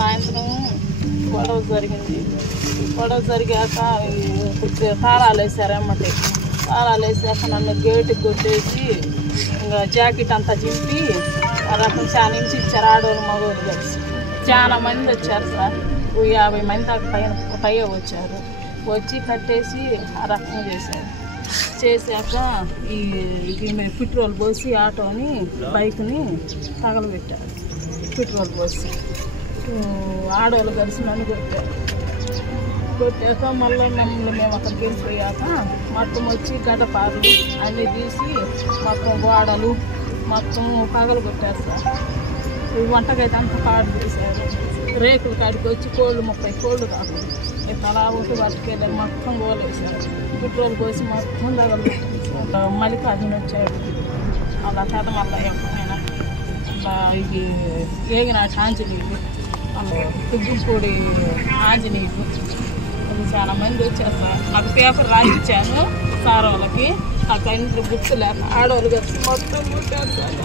సాయంత్రం గొడవ జరిగింది. గొడవ జరిగాక తాళాలు వేసారు. అమ్మటి తాళాలు వేసాక నన్ను గేటుకి కొట్టేసి ఇంకా జాకెట్ అంతా చింపి ఆ రకం చాలా నుంచి ఇచ్చారు. ఆడవాళ్ళు మగవాళ్ళు కలిసి చాలా మంది వచ్చారు సార్. 50 మంది దాకా పైన వచ్చారు. వచ్చి కట్టేసి ఆ రకం చేశారు. చేశాక ఈ పెట్రోల్ పోసి ఆటోని బైక్ని తగలబెట్టారు. పెట్రోల్ పోసి ఆడవాళ్ళు కలిసి నన్ను కొట్టాక మళ్ళీ మేము అక్కడికి వెళ్ళిపోయాక మొత్తం వచ్చి గడపార్లు అన్నీ తీసి మొత్తం గోడలు మొత్తం పగలు కొట్టారు సార్. వంటకైతే అంతా పాడు చేశారు. రేకుల కాడికి వచ్చి 30 కోళ్ళు రాకుండా తలా ఒకటి వాటికి మొత్తం గోలేసారు. పెట్రోల్ పోసి మొత్తం తగలబెట్టారు. మల్లికార్జున వచ్చాడు. అలా కథ మళ్ళీ ఎప్పుడైనా ఇది ఏగినాటి ఆంజనేయుడు, తుగ్గుపూడి ఆంజనేయుడు చాలా మంది వచ్చారు సార్. నాకు పేపర్ రాయించాను సార్ వాళ్ళకి. నాకు ఇంట్లో గుర్తు లేక ఆడవాళ్ళు కలిసి మొత్తం కొట్టారు సార్.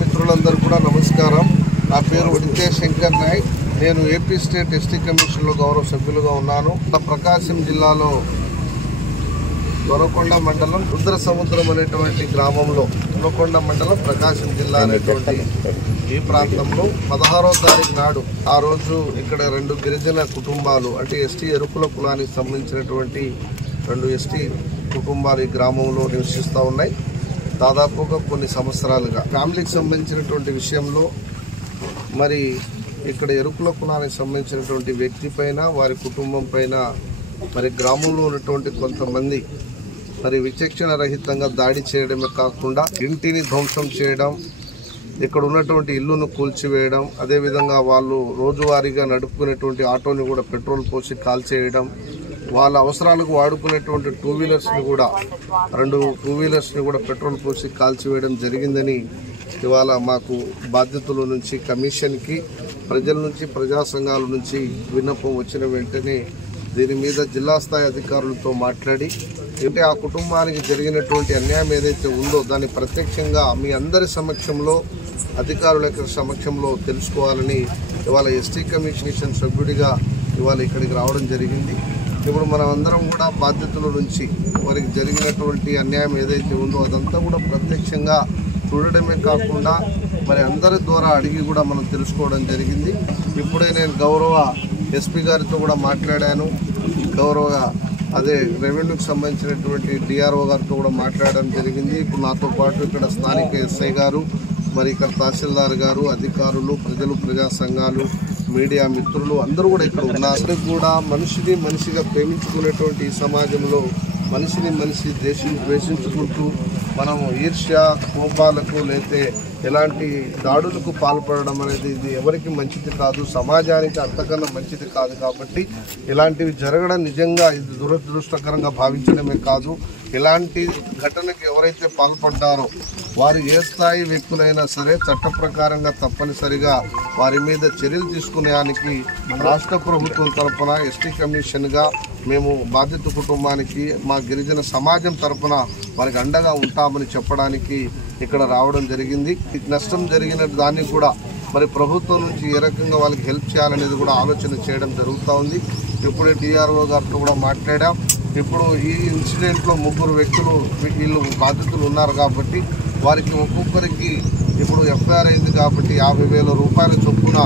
మిత్రులందరూ కూడా నమస్కారం. నా పేరు వడితే శంకర్ నాయక్. నేను ఏపీ స్టేట్ ఎస్టీ కమిషన్లో గౌరవ సభ్యులుగా ఉన్నాను. ప్రకాశం జిల్లాలో దొనకొండ మండలం రుద్ర సముద్రం అనేటువంటి గ్రామంలో, దొనకొండ మండలం ప్రకాశం జిల్లా అనేటువంటి ఈ ప్రాంతంలో 16వ తారీఖు నాడు ఆ రోజు ఇక్కడ 2 గిరిజన కుటుంబాలు అంటే ఎస్టీ ఎరుకుల కులానికి సంబంధించినటువంటి 2 ఎస్టీ కుటుంబాలు ఈ గ్రామంలో నివసిస్తూ ఉన్నాయి. దాదాపుగా కొన్ని సంవత్సరాలుగా ఫ్యామిలీకి సంబంధించినటువంటి విషయంలో మరి ఇక్కడ ఎరుకుల కులానికి సంబంధించినటువంటి వ్యక్తి పైన వారి కుటుంబం పైన మరి గ్రామంలో ఉన్నటువంటి కొంతమంది మరి విచక్షణ రహితంగా దాడి చేయడమే కాకుండా ఇంటిని ధ్వంసం చేయడం, ఇక్కడ ఉన్నటువంటి ఇల్లును కూల్చివేయడం, అదేవిధంగా వాళ్ళు రోజువారీగా నడుపుకునేటువంటి ఆటోని కూడా పెట్రోల్ పోసి కాల్చేయడం, వాళ్ళ అవసరాలకు వాడుకునేటువంటి 2 వీలర్స్ని కూడా 2 2 వీలర్స్ని కూడా పెట్రోల్ పోసి కాల్చివేయడం జరిగిందని ఇవాళ మాకు బాధ్యతల నుంచి కమిషన్కి, ప్రజల నుంచి, ప్రజా సంఘాల నుంచి విన్నపం వచ్చిన వెంటనే దీని మీద జిల్లా స్థాయి అధికారులతో మాట్లాడి అంటే ఆ కుటుంబానికి జరిగినటువంటి అన్యాయం ఏదైతే ఉందో దాన్ని ప్రత్యక్షంగా మీ అందరి సమక్షంలో, అధికారుల సమక్షంలో తెలుసుకోవాలని ఇవాళ ఎస్టీ కమిషన్ సభ్యుడిగా ఇవాళ ఇక్కడికి రావడం జరిగింది. ఇప్పుడు మనం అందరం కూడా బాధ్యతల నుంచి వారికి జరిగినటువంటి అన్యాయం ఏదైతే ఉందో అదంతా కూడా ప్రత్యక్షంగా చూడడమే కాకుండా మరి అందరి ద్వారా అడిగి కూడా మనం తెలుసుకోవడం జరిగింది. ఇప్పుడే నేను గౌరవ ఎస్పీ గారితో కూడా మాట్లాడాను. గౌరవ రెవెన్యూకి సంబంధించినటువంటి డిఆర్ఓ గారితో కూడా మాట్లాడడం జరిగింది. ఇప్పుడు నాతో పాటు ఇక్కడ స్థానిక ఎస్ఐ గారు, మరి ఇక్కడ తహసీల్దార్ గారు, అధికారులు, ప్రజలు, ప్రజా సంఘాలు, మీడియా మిత్రులు అందరూ కూడా ఇక్కడ ఉన్నారు. కూడా మనిషిని మనిషిగా ప్రేమించుకునేటువంటి ఈ సమాజంలో మనిషిని మనిషి ద్వేషించుకుంటూ మనం ఈర్ష్య, కోపాలకు లేతే ఎలాంటి దాడులకు పాల్పడడం అనేది ఇది ఎవరికి మంచిది కాదు, సమాజానికి అంతకన్నా మంచిది కాదు. కాబట్టి ఇలాంటివి జరగడం నిజంగా ఇది దురదృష్టకరంగా భావించడమే కాదు, ఇలాంటి ఘటనకు ఎవరైతే పాల్పడ్డారో వారు ఏ స్థాయి వ్యక్తులైనా సరే చట్ట ప్రకారంగా తప్పనిసరిగా వారి మీద చర్యలు తీసుకునేదానికి రాష్ట్ర ప్రభుత్వం తరఫున ఎస్టీ కమిషన్గా మేము బాధిత కుటుంబానికి మా గిరిజన సమాజం తరఫున వారికి అండగా ఉంటామని చెప్పడానికి ఇక్కడ రావడం జరిగింది. నష్టం జరిగిన దాన్ని కూడా మరి ప్రభుత్వం నుంచి ఏ రకంగా వాళ్ళకి హెల్ప్ చేయాలనేది కూడా ఆలోచన చేయడం జరుగుతూ ఉంది. ఇప్పుడే డిఆర్ఓ గారితో కూడా మాట్లాడాం. ఇప్పుడు ఈ ఇన్సిడెంట్లో 3 వ్యక్తులు వీళ్ళు బాధితులు ఉన్నారు కాబట్టి వారికి ఒక్కొక్కరికి ఇప్పుడు ఎఫ్ఐఆర్ అయింది కాబట్టి 50,000 రూపాయల చొప్పున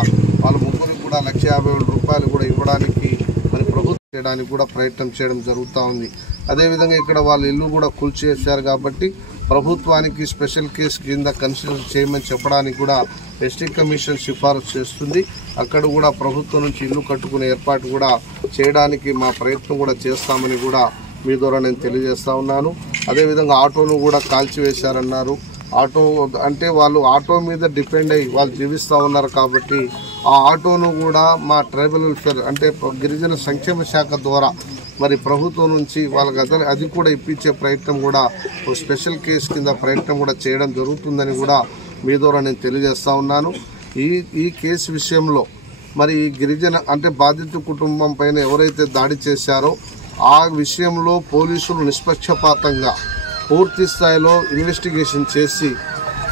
వాళ్ళ ముగ్గురికి కూడా 1,50,000 రూపాయలు కూడా ఇవ్వడానికి మరి ప్రభుత్వం చేయడానికి కూడా ప్రయత్నం చేయడం జరుగుతూ ఉంది. అదేవిధంగా ఇక్కడ వాళ్ళ ఇల్లు కూడా కూల్చేశారు కాబట్టి ప్రభుత్వానికి స్పెషల్ కేసు కింద కన్సిడర్ చేయమని చెప్పడానికి కూడా ఎస్టీ కమిషన్ సిఫారసు చేస్తుంది. అక్కడ కూడా ప్రభుత్వం నుంచి ఇల్లు కట్టుకునే ఏర్పాటు కూడా చేయడానికి మా ప్రయత్నం కూడా చేస్తామని కూడా మీ ద్వారా నేను తెలియజేస్తా ఉన్నాను. అదేవిధంగా ఆటోను కూడా కాల్చివేశారన్నారు. ఆటో అంటే వాళ్ళు ఆటో మీద డిపెండ్ అయ్యి వాళ్ళు జీవిస్తూ ఉన్నారు కాబట్టి ఆ ఆటోను కూడా మా ట్రైబల్ వెల్ఫేర్ అంటే గిరిజన సంక్షేమ శాఖ ద్వారా మరి ప్రభుత్వం నుంచి వాళ్ళకి అది కూడా ఇప్పించే ప్రయత్నం కూడా స్పెషల్ కేసు కింద ప్రయత్నం కూడా చేయడం జరుగుతుందని కూడా మీ ద్వారా నేను తెలియజేస్తా ఉన్నాను. ఈ కేసు విషయంలో మరి ఈ గిరిజన అంటే బాధిత కుటుంబం పైన ఎవరైతే దాడి చేశారో ఆ విషయంలో పోలీసులు నిష్పక్షపాతంగా పూర్తి స్థాయిలో ఇన్వెస్టిగేషన్ చేసి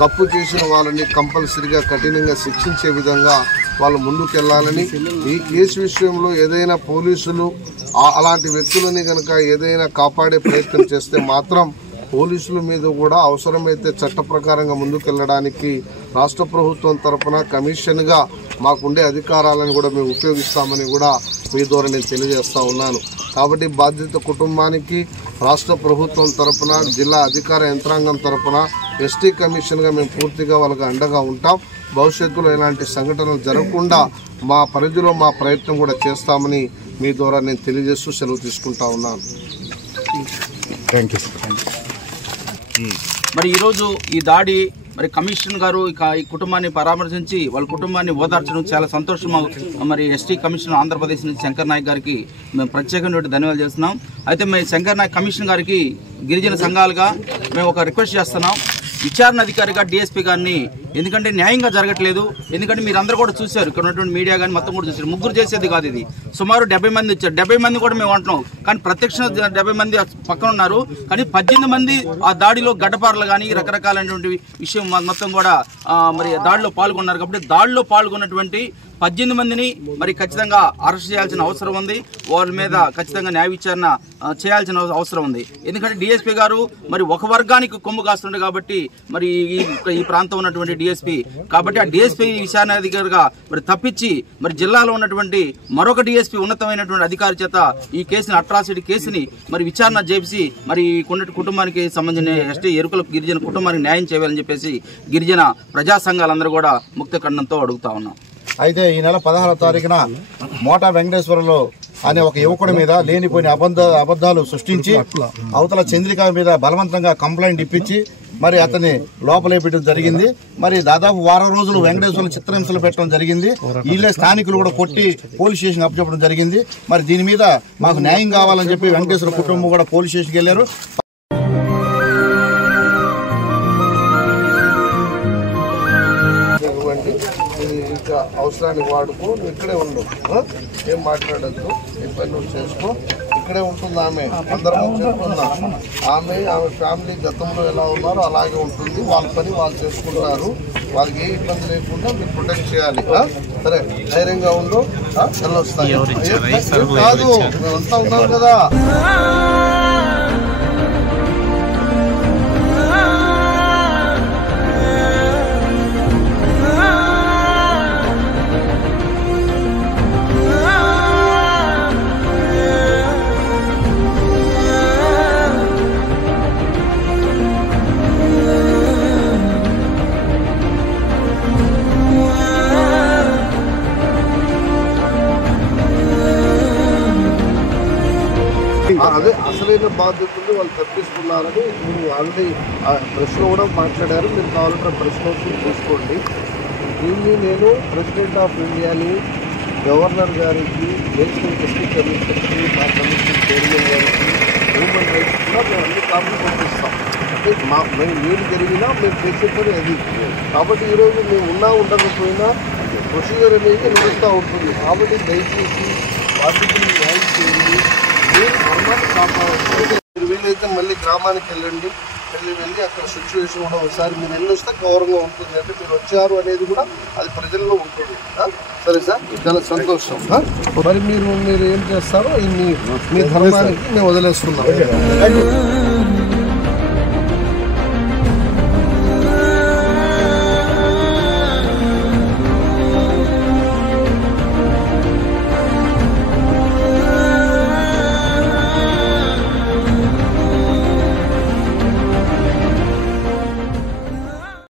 తప్పు చేసిన వాళ్ళని కంపల్సరీగా కఠినంగా శిక్షించే విధంగా వాళ్ళు ముందుకెళ్లాలని, ఈ కేసు విషయంలో ఏదైనా పోలీసులు అలాంటి వ్యక్తులని కనుక ఏదైనా కాపాడే ప్రయత్నం చేస్తే మాత్రం పోలీసుల మీద కూడా అవసరమైతే చట్ట ప్రకారంగా ముందుకెళ్లడానికి రాష్ట్ర ప్రభుత్వం తరఫున కమిషన్గా మాకుండే అధికారాలను కూడా మేము ఉపయోగిస్తామని కూడా మీ ద్వారా నేను తెలియజేస్తా ఉన్నాను. కాబట్టి బాధిత కుటుంబానికి రాష్ట్ర ప్రభుత్వం తరఫున, జిల్లా అధికార యంత్రాంగం తరఫున ఎస్టీ కమిషన్గా మేము పూర్తిగా వాళ్ళకి అండగా ఉంటాం. భవిష్యత్తులో ఇలాంటి సంఘటనలు జరగకుండా మా పరిధిలో మా ప్రయత్నం కూడా చేస్తామని మీ ద్వారా నేను తెలియజేస్తూ సెలవు తీసుకుంటా ఉన్నాను. Thank you. మరి ఈరోజు ఈ దాడి మరి కమిషన్ గారు ఈ కుటుంబాన్ని పరామర్శించి వాళ్ళ కుటుంబాన్ని ఓదార్చడం చాలా సంతోషం. మరి ఎస్టీ కమిషన్ ఆంధ్రప్రదేశ్ నుంచి శంకర్ నాయక్ గారికి మేము ప్రత్యేకమైన ధన్యవాదాలు చేస్తున్నాం. అయితే మేము శంకర్ నాయక్ కమిషన్ గారికి గిరిజన సంఘాలుగా మేము ఒక రిక్వెస్ట్ చేస్తున్నాం, విచారణ అధికారిగా డిఎస్పీ గారిని, ఎందుకంటే న్యాయంగా జరగట్లేదు. ఎందుకంటే మీరు అందరూ కూడా చూశారు, ఇక్కడ ఉన్నటువంటి మీడియా కానీ మొత్తం కూడా చూశారు. ముగ్గురు చేసేది కాదు ఇది, సుమారు 70 మంది వచ్చారు. 70 మంది కూడా మేము అంటున్నాం, కానీ ప్రత్యక్ష 70 మంది పక్కన ఉన్నారు. కానీ 18 మంది ఆ దాడిలో గడ్డపారలు కానీ రకరకాలైనటువంటి విషయం మొత్తం కూడా మరి దాడిలో పాల్గొన్నారు. కాబట్టి దాడిలో పాల్గొన్నటువంటి 18 మందిని మరి ఖచ్చితంగా అరెస్ట్ చేయాల్సిన అవసరం ఉంది. వాళ్ళ మీద ఖచ్చితంగా న్యాయ విచారణ చేయాల్సిన అవసరం ఉంది. ఎందుకంటే డిఎస్పీ గారు మరి ఒక వర్గానికి కొమ్ము కాస్తుండే కాబట్టి మరి ఈ ప్రాంతం ఉన్నటువంటి డిఎస్పీ, కాబట్టి ఆ డిఎస్పీ విచారణ అధికారిగా మరి తప్పించి మరి జిల్లాలో ఉన్నటువంటి మరొక డిఎస్పీ ఉన్నతమైనటువంటి అధికారి చేత ఈ కేసుని, అట్రాసిటీ కేసుని మరి విచారణ చేసి మరి కుటుంబానికి సంబంధించిన ఎస్టీ ఎరుకల గిరిజన కుటుంబానికి న్యాయం చేయాలని చెప్పేసి గిరిజన ప్రజా సంఘాలందరూ కూడా ముక్త ఖండంతో అడుగుతా ఉన్నాం. అయితే ఈ నెల 16వ తారీఖున మోటా వెంకటేశ్వరంలో అనే ఒక యువకుడి మీద లేనిపోయిన అబద్ధాలు సృష్టించి అవతల చంద్రిక మీద బలవంతంగా కంప్లైంట్ ఇప్పించి మరి అతన్ని లోపలేపడం జరిగింది. మరి దాదాపు వారం రోజులు వెంకటేశ్వరం చిత్రహింసలు పెట్టడం జరిగింది. వీళ్ళే స్థానికులు కూడా కొట్టి పోలీస్ స్టేషన్ అప్పచెప్పడం జరిగింది. మరి దీని మీద మాకు న్యాయం కావాలని చెప్పి వెంకటేశ్వర కుటుంబం కూడా పోలీస్ స్టేషన్కి వెళ్లారు. ఇంకా అవసరానికి వాడుకో, నువ్వు ఇక్కడే ఉండు, ఏం మాట్లాడద్దు, నీ పని నువ్వు చేసుకో. ఇక్కడే ఉంటుంది ఆమె, అందరం చెప్పుకుందాం. ఆమె ఫ్యామిలీ గతంలో ఎలా ఉన్నారో అలాగే ఉంటుంది. వాళ్ళ పని వాళ్ళు చేసుకుంటారు. వాళ్ళకి ఏ ఇబ్బంది లేకుండా మీరు ప్రొటెక్ట్ చేయాలి. సరే, ధైర్యంగా ఉండు, వెళ్ళొస్తాయి. కాదు, మేమంతా ఉన్నాం కదా. అదే అసలైన బాధ్యతలు వాళ్ళు తప్పిస్తున్నారని మీరు ఆల్రెడీ ప్రెస్లో కూడా మాట్లాడారు. మీరు కావాలంటే ప్రెస్లో చూసుకోండి. దీన్ని నేను ప్రెసిడెంట్ ఆఫ్ ఇండియాని, గవర్నర్ గారికి, నేషనల్ ఎస్టీ కమిషన్కి, మా కమిషన్ చైర్మన్ గారికి, హ్యూమన్ రైట్స్ కూడా మేము అన్ని కాపీ పంపిస్తాం. అంటే మీరు జరిగినా మేము చేసే పని అది. కాబట్టి ఈరోజు మేము ఉన్నా ఉండకపోయినా ప్రొసీజర్ అనేది నడుస్తూ ఉంటుంది. కాబట్టి దయచేసి వాటికి న్యాయం చేయండి. మీరు ధర్మాన్ని కాపాడాలి. మీరు వీలైతే మళ్ళీ గ్రామానికి వెళ్ళండి. వెళ్ళి అక్కడ సిచ్యువేషన్ కూడా ఒకసారి మీరు వెళ్ళి వస్తే గౌరవంగా ఉంటుంది. అంటే మీరు వచ్చారు అనేది కూడా అది ప్రజల్లో ఉంటుంది. సరే సార్, చాలా సంతోషం. మరి మీరు ఏం చేస్తారో మీ ధర్మానికి మేము వదిలేస్తున్నాం.